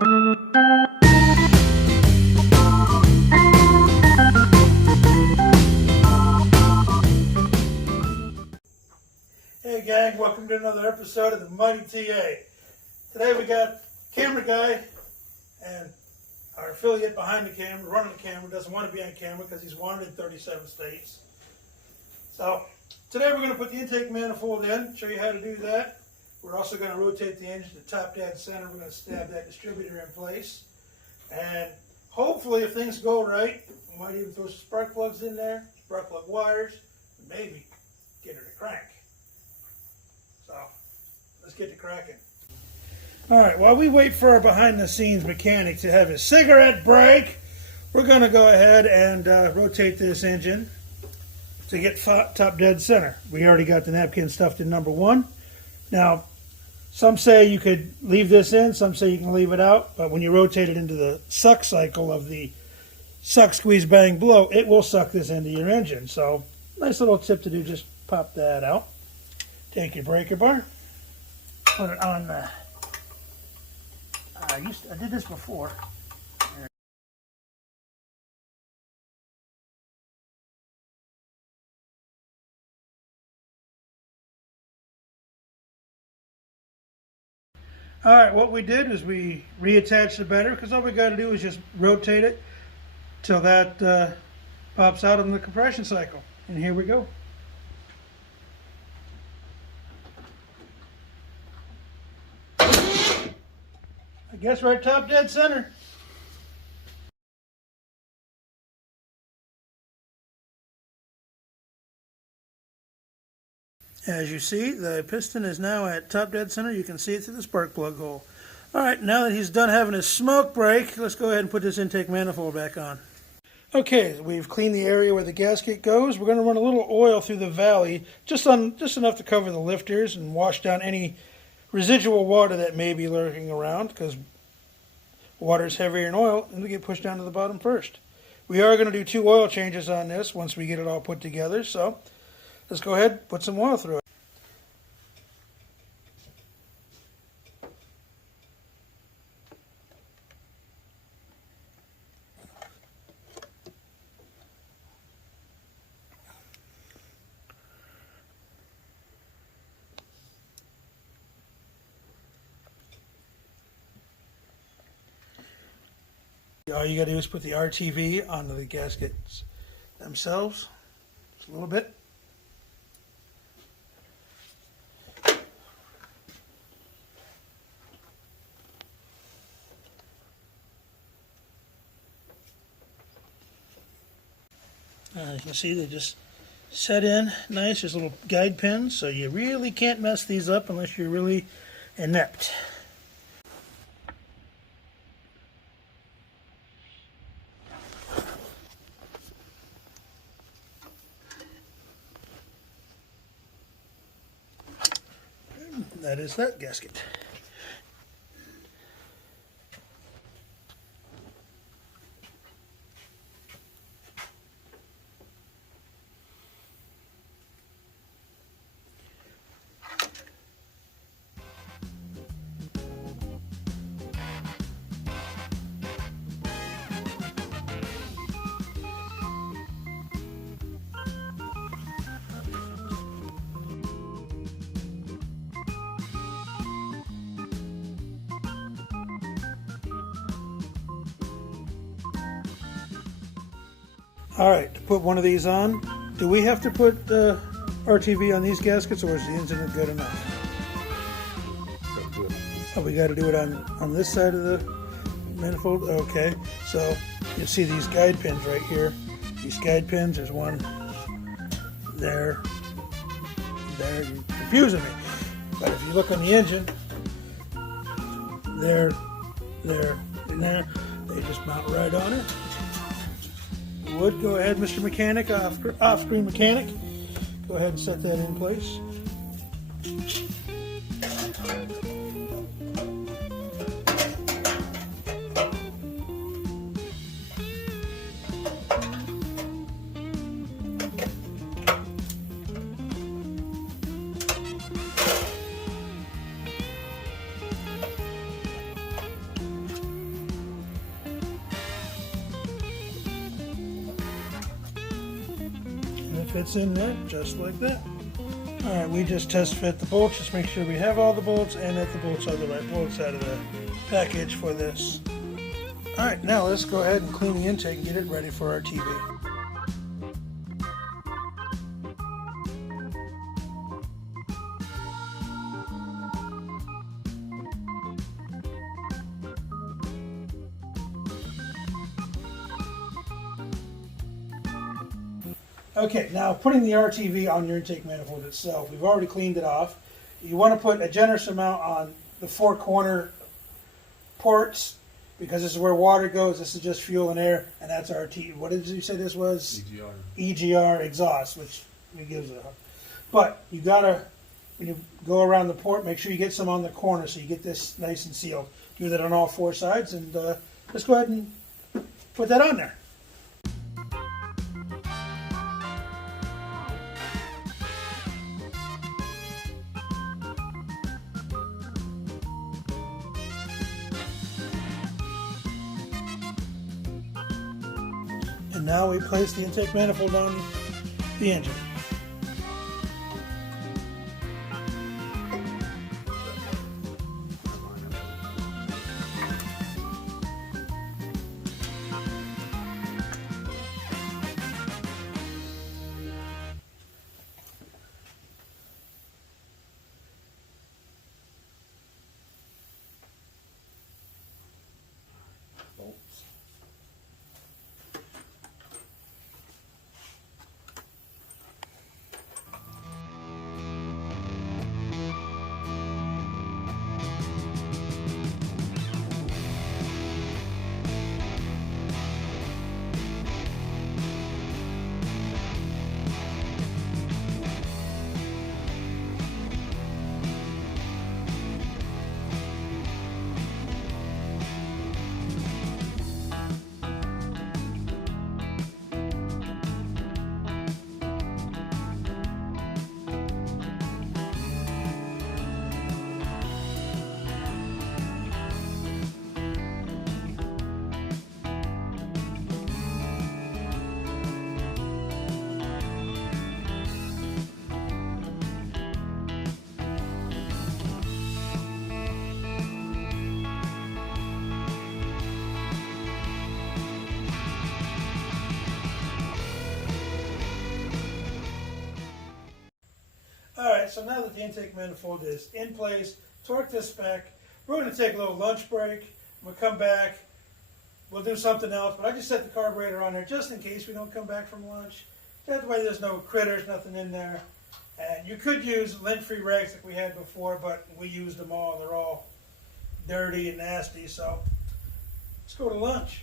Hey gang, welcome to another episode of the Mighty TA. Today we got camera guy and our affiliate behind the camera, running the camera, doesn't want to be on camera because he's wanted in 37 states. So today we're going to put the intake manifold in, show you how to do that. We're also going to rotate the engine to top dead center. We're going to stab that distributor in place. And hopefully if things go right, we might even throw some spark plugs in there, spark plug wires, and maybe get her to crank. So let's get to cracking. All right, while we wait for our behind-the-scenes mechanic to have his cigarette break, we're going to go ahead and rotate this engine to get top dead center. We already got the napkin stuffed in number 1. Now, some say you could leave this in, some say you can leave it out, but when you rotate it into the suck cycle of the suck, squeeze, bang, blow, it will suck this into your engine. So, nice little tip to do, just pop that out. Take your breaker bar, put it on the, I did this before. All right, what we did is we reattached the better because all we got to do is just rotate it till that pops out on the compression cycle. And here we go. I guess right top dead center. As you see, the piston is now at top dead center. You can see it through the spark plug hole. All right, now that he's done having his smoke break, let's go ahead and put this intake manifold back on. Okay, we've cleaned the area where the gasket goes. We're going to run a little oil through the valley, just enough to cover the lifters and wash down any residual water that may be lurking around, because water is heavier than oil and we get pushed down to the bottom first. We are going to do 2 oil changes on this once we get it all put together, so let's go ahead and put some oil through it. All you got to do is put the RTV onto the gaskets themselves, just a little bit. You can see they just set in nice. There's little guide pins, so you really can't mess these up unless you're really inept. That is that gasket. Alright, to put one of these on, do we have to put RTV on these gaskets, or is the engine good enough? Oh, we got to do it on this side of the manifold? Okay, so you see these guide pins right here. These guide pins, there's one there, you're confusing me. But if you look on the engine, there, and there, they just mount right on it. Would go ahead, Mr. Mechanic, off-screen mechanic, go ahead and set that in place. fits in there just like that. Alright, we just test fit the bolts, just make sure we have all the bolts and that the bolts are the right bolts out of the package for this. Alright, now let's go ahead and clean the intake and get it ready for our TV. Okay, now putting the RTV on your intake manifold itself, we've already cleaned it off. You want to put a generous amount on the four corner ports because this is where water goes. This is just fuel and air, and that's our what did you say this was? EGR exhaust, which gives it. But you gotta, when you go around the port, make sure you get some on the corner so you get this nice and sealed. Do that on all four sides, and let's go ahead and put that on there. And now we place the intake manifold on the engine. Alright, so now that the intake manifold is in place, torque this back. We're going to take a little lunch break. We'll come back. We'll do something else, but I just set the carburetor on there just in case we don't come back from lunch. That way there's no critters, nothing in there. And you could use lint-free rags like we had before, but we used them all. They're all dirty and nasty, so let's go to lunch.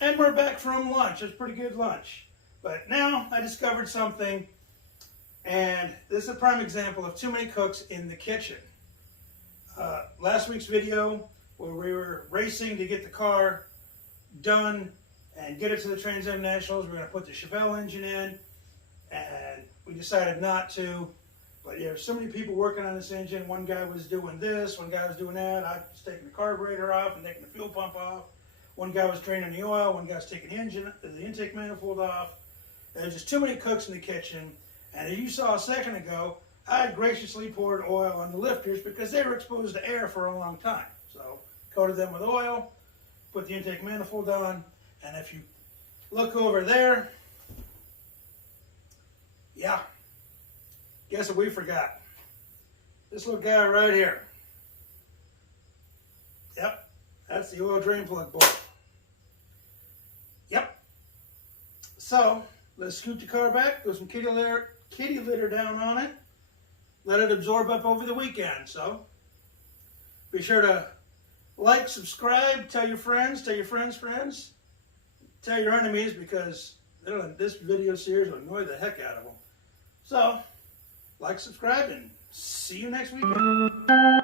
And we're back from lunch. It's a pretty good lunch. But now I discovered something, and this is a prime example of too many cooks in the kitchen. Last week's video where we were racing to get the car done and get it to the Trans Am Nationals, we're going to put the Chevelle engine in, and we decided not to. But yeah, there's so many people working on this engine. One guy was doing this, one guy was doing that. I was taking the carburetor off and taking the fuel pump off. One guy was draining the oil, one guy was taking the intake manifold off. There's just too many cooks in the kitchen. And as you saw a second ago, I had graciously poured oil on the lifters because they were exposed to air for a long time. So coated them with oil, put the intake manifold on, and if you look over there, yeah, guess what we forgot? This little guy right here. Yep, that's the oil drain plug bolt. Yep. So let's scoot the car back, throw some kitty litter down on it, let it absorb up over the weekend. So be sure to like, subscribe, tell your friends, tell your friends' friends, tell your enemies, because this video series will annoy the heck out of them. So like, subscribe, and see you next weekend.